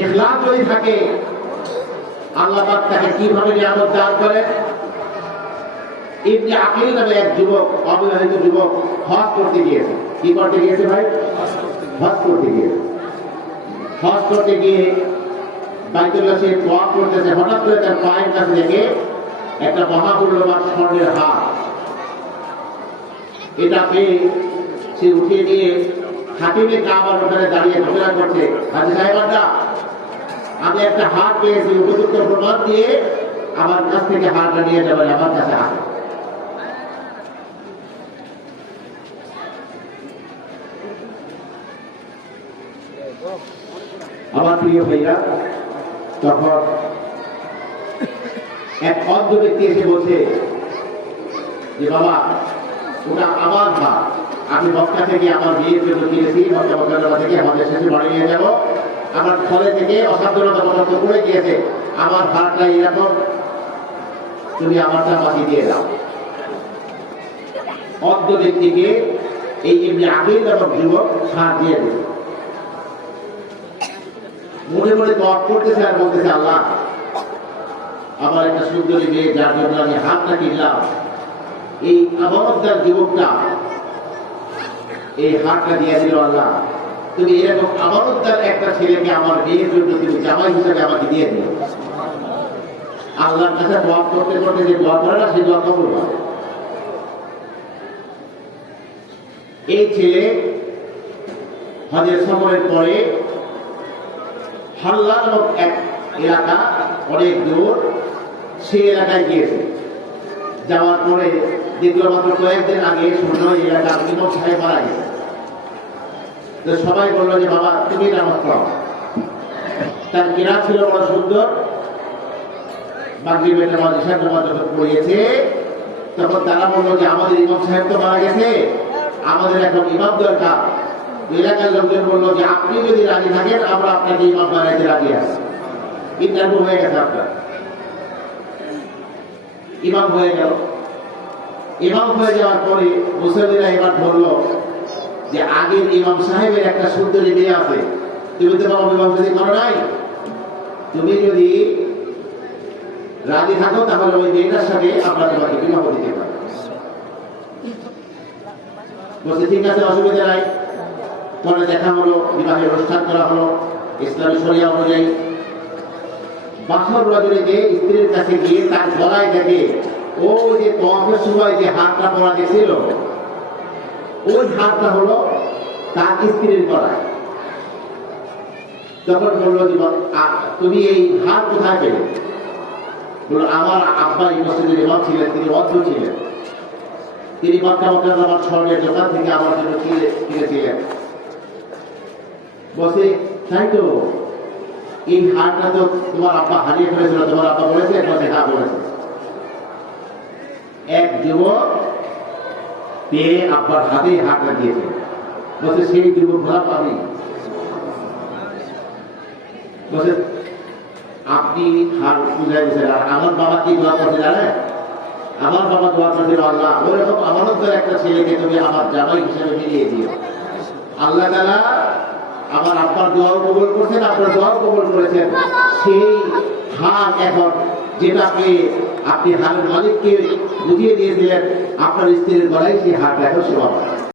ইখলাস যদি থাকে আল্লাহ পাক তাকে কিভাবে নিয়ামত দান করে। ইবনে আকিল নামে এক যুবক, অবিবাহিত যুবক, হজ করতে গিয়েছে। কি করতে গিয়েছে ভাই? হজ করতে গিয়েছে। হজ করতে গিয়ে বাইতুল্লাহ শরীফ ওয়াক করতেছে, হঠাৎ করে তার পায়ের কাছে দেখে একটা মহামূল্যবান স্বর্ণের হার। এটা পেয়ে সে উঠিয়ে নিয়ে খাতিবে কাবার ওখানে দাঁড়িয়ে ঘোষণা করছে, হাজী সাহেব আমি একটা হার পেয়েছি, উপযুক্ত প্রমাণ দিয়ে আমার কাছ থেকে হারটা নিয়ে যাবেন, আমার কাছে আসে। আমার প্রিয় ভাইরা, তখন এক অন্ধ ব্যক্তি এসে বলছে যে বাবা ওটা আমার হার, আমি মক্কা থেকে আমার বিয়ের জন্য কিনেছি, মক্কা থেকে আমাদের শেষে বাড়ি নিয়ে যাবো, আমার ফলে থেকে অসাবধানতা পদার্থ পড়ে গিয়েছে, আমার হারটা এরকম, তুমি আমারটা বাকি দিয়ে দাও। অন্ধ ব্যক্তিকে এই ইবনে আকিল নামক যুবক হার দিয়ে দিল। মনে মনে তওয়াব করতেছে আর বলতেছে, আল্লাহ আমার একটা সুন্দরী মেয়ে যার জন্য আমি হাতটা কিনলাম, এই আমানতদার যুবকটা এই হাতটা দিয়ে দিল, আল্লাহ তুমি এরকম আমানতদার একটা ছেলেকে আমার মেয়ের জন্য তুমি জামাই হিসাবে আমাকে দিয়ে দিল। আল্লাহর কাছে দোয়া করতে করতে যে দোয়া করে না, সেই দোয়া কবুল হয়। এই ছেলে হজের সফরের পরে হাল্লা নামক এক এলাকা, অনেক দূর, সেই এলাকায় গিয়েছে। যাওয়ার পরে দেখলো মাত্র কয়েকদিন আগে শুনলো এই এলাকার ইমাম সাহেব মারা গেছে। তো সবাই বললো যে বাবা তুমি নামাজ পড়াও। তার কেরাত ছিল বড় সুন্দর। মাগরিবের নামাজ, ইশার নামাজ যখন পড়িয়েছে তখন তারা বললো যে আমাদের ইমাম সাহেব তো মারা গেছে, আমাদের এখন ইমাম দরকার। এলাকার লোকজন বললো যে আপনি যদি রাজি থাকেন আমরা আপনাকে ইমাম বানাইতে রাজি আছি। ইন্টারভিউ হয়ে গেছে, আপনার ইমাম হয়ে গেল। ইমাম হয়ে যাওয়ার পরে মুসল্লিরা এবার বললো যে আগের ইমাম সাহেবের একটা সুন্দরী মেয়ে আছে, তুমি তো বাবা বিবাহ যদি করো নাই, তুমি যদি রাজি থাকো তাহলে ওই মেয়েটার সাথে আমরা তোমাকে বিবাহ দিতে পারি। বলছে ঠিক আছে, অসুবিধা নাই। পরে দেখা হলো, বিবাহের অনুষ্ঠান করা হলো ইসলামী শরিয়া অনুযায়ী। বাসর রজনীতে স্ত্রীর কাছে গিয়ে তার গলায় দেখে ও যে তওয়াফের সময় যে হাতটা পরা গেছিল, ওই হাতটা হলো তার স্ত্রীর গলায়। তখন বললো যে তুমি এই হাত কোথায় পেলে? বললো আমার আব্বা এই মসজিদের ইমাম ছিলেন, তিনি অন্ধ ছিলেন, তিনি মক্কা মুকাররমার স্বর্ণের দোকান থেকে আমার জন্য কিনেছিলেন। বসে তাই তো, এই হারটা তো তোমার আব্বা হারিয়ে ফেলেছিল, তোমার আব্বা বলেছে? বলছে হ্যাঁ বলেছে। এক যুবক পেয়ে আব্বার হাতে হারটা দিয়েছে। বলছে সেই যুবক ভাব আমি। বলছে আপনি হার পূজায় বসে, আর আমার বাবা কি দোয়া করতে জানে? আমার বাবা দোয়া করছিল, আল্লাহ ওরকম আমানতদার একটা ছেলেকে তুমি আমার জামাই হিসেবে মিলিয়ে দিও। আল্লাহ তাআলা আমার আব্বার দোয়াও কবুল করছেন, আপনার দোয়াও কবুল করেছেন। সেই হার এখন যেটাকে আপনি হারের মালিককে বুঝিয়ে দিয়েছিলেন, আপনার স্ত্রীর গলায় সেই হারটা এখন শোভা পায়।